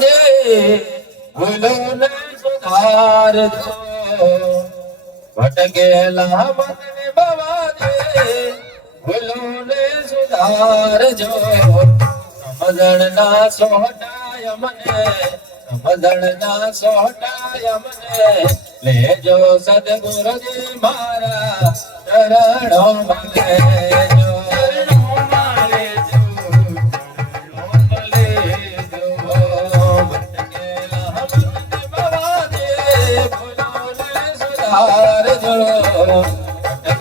દે ભૂલો ને સુધારજો ભટકેલા મન નિભાવા દે ભૂલો ને સુધારજો સમજણ ના સોટાય મને સમજણ ના સોટાય મને. લેજો સદગુરુજી મારા ચરણો મને.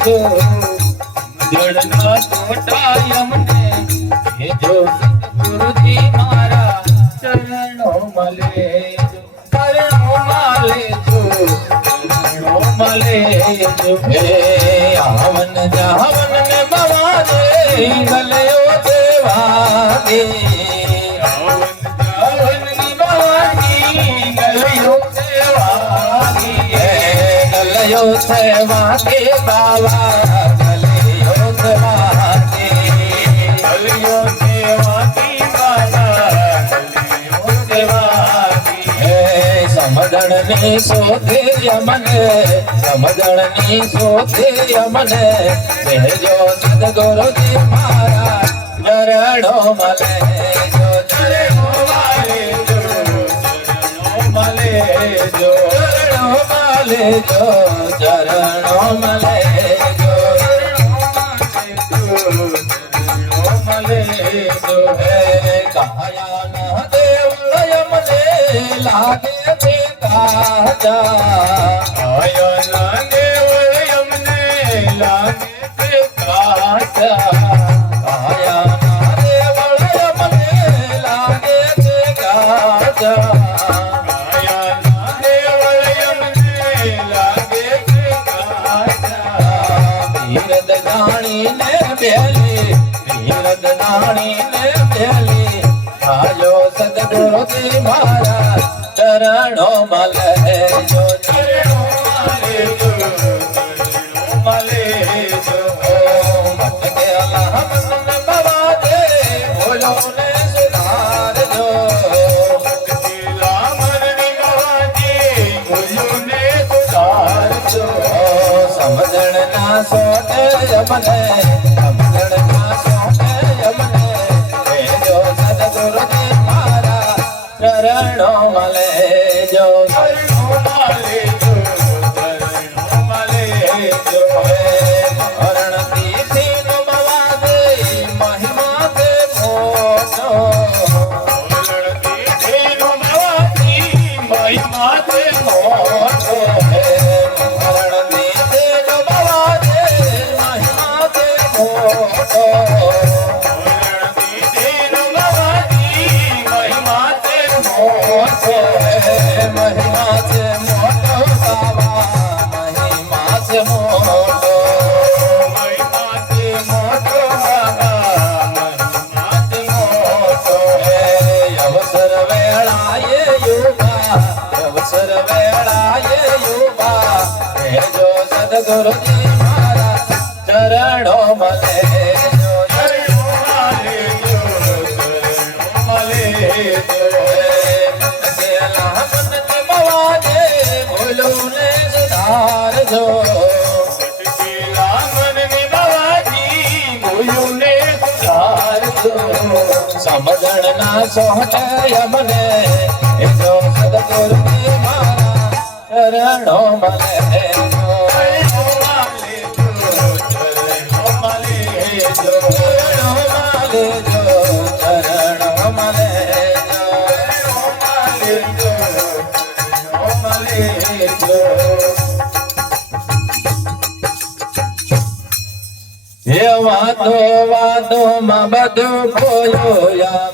ચરણો મારા ચરણો મળે ચરણો મળે ચરણો મળે હે આવન જાવન ને બવાદે ગલયો દેવા વાગે ગલ્યો તે વાગે બાવા ગલ્યો તે વાગે ગલ્યો તે વાગે બાવા વાગે ની શોધે મને સમદણની શોધે મારા ચરણો મલે. મલે જો ચરણો મલે જો. ચરણો મલે જો હે લાગે ધીરજ જાણીને બેલી ધીરજ જાણીને બેલી. આજો સદગુરુજી મારા ચરણો મલે જો ચરણો મલે જો ના સોટે મને સમજણ ના સોટે મને જો સદગુરુજી મારા ચરણો મળે જો ચરણો મળે જો ચરણો મળે જો હરણ તીથી નમવા દે મહિમા મહિમા સદગુરુજી મારા ચરણો મળે જો ચરણો મળે જો ચરણો મળે જો એ વાત વાતો વાતોમાં બધું ખોયો યામ